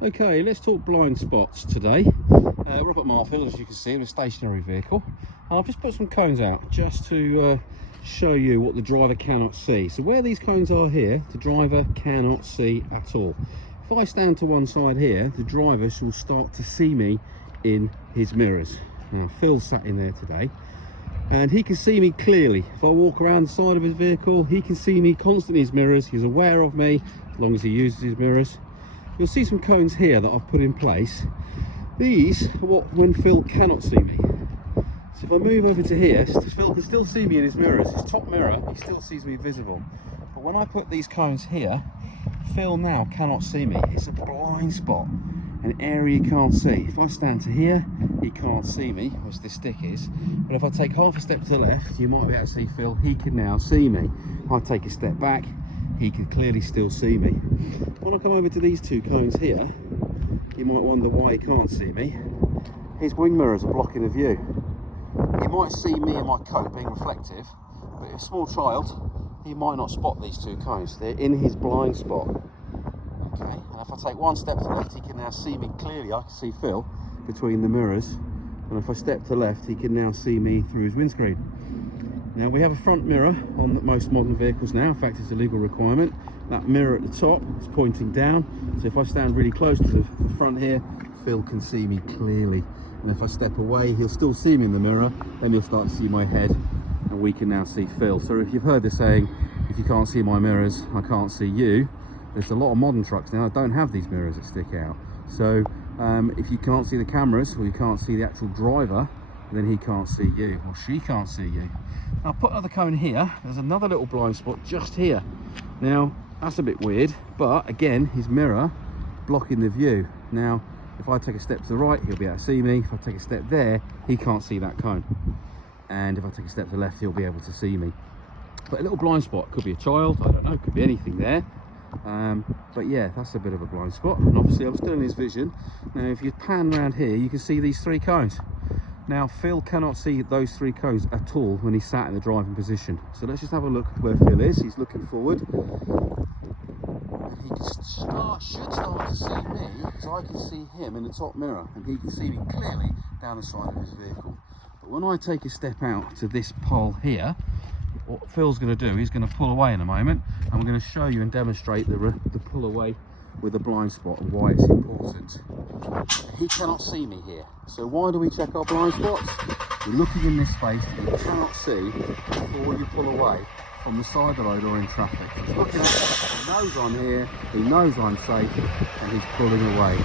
Okay, let's talk blind spots today. We're up at Marfield, as you can see, in a stationary vehicle. And I've just put some cones out just to show you what the driver cannot see. So where these cones are here, the driver cannot see at all. If I stand to one side here, the driver will start to see me in his mirrors. Now, Phil's sat in there today, and he can see me clearly. If I walk around the side of his vehicle, he can see me constantly in his mirrors. He's aware of me, as long as he uses his mirrors. You'll see some cones here that I've put in place. These are when Phil cannot see me. So if I move over to here, Phil can still see me in his mirrors. His top mirror, he still sees me visible. But when I put these cones here, Phil now cannot see me. It's a blind spot, an area he can't see. If I stand to here, he can't see me, which this stick is. But if I take half a step to the left, you might be able to see Phil. He can now see me. If I take a step back, he can clearly still see me. When I come over to these two cones here, you might wonder why he can't see me. His wing mirrors are blocking the view. He might see me in my coat being reflective, but a small child, he might not spot these two cones. They're in his blind spot. Okay, and if I take one step to the left, he can now see me clearly. I can see Phil between the mirrors, and if I step to the left, he can now see me through his windscreen. Now, we have a front mirror on most modern vehicles now. In fact, it's a legal requirement. That mirror at the top is pointing down, so if I stand really close to the front here, Phil can see me clearly. And if I step away, he'll still see me in the mirror, then he'll start to see my head, and we can now see Phil. So if you've heard the saying, if you can't see my mirrors, I can't see you, there's a lot of modern trucks now that don't have these mirrors that stick out. So if you can't see the cameras, or you can't see the actual driver, then he can't see you, or she can't see you. I'll put another cone here. There's another little blind spot just here. Now, that's a bit weird, but again, his mirror blocking the view. Now, if I take a step to the right, he'll be able to see me. If I take a step there, he can't see that cone. And if I take a step to the left, he'll be able to see me. But a little blind spot, could be a child, I don't know, could be anything there. But yeah, that's a bit of a blind spot. And obviously I'm still in his vision. Now, if you pan around here, you can see these three cones. Now, Phil cannot see those three cones at all when he's sat in the driving position. So let's just have a look at where Phil is. He's looking forward. And he should start to see me, because I can see him in the top mirror, and he can see me clearly down the side of his vehicle. But when I take a step out to this pole here, what Phil's going to do, he's going to pull away in a moment, and we're going to show you and demonstrate the pull away with a blind spot and why it's important. He cannot see me here. So why do we check our blind spots? We're looking in this space that you cannot see before you pull away from the side of the road or in traffic. He's looking at me, he knows I'm here, he knows I'm safe, and he's pulling away.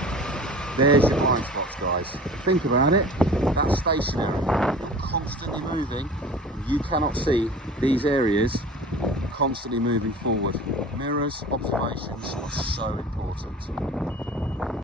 There's your blind spots, guys. Think about it. That's stationary, constantly moving, and you cannot see these areas constantly moving forward. Mirrors, observations are so important.